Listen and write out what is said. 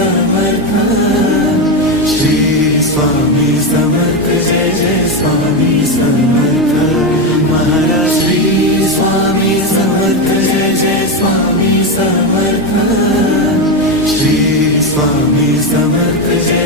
Samarth, Shri Swami Samarth, Jai Jai Swami Samarth Maharaj, Shri Swami Samarth, Jai Jai Swami Samarth, Shri Swami Samarth, Jai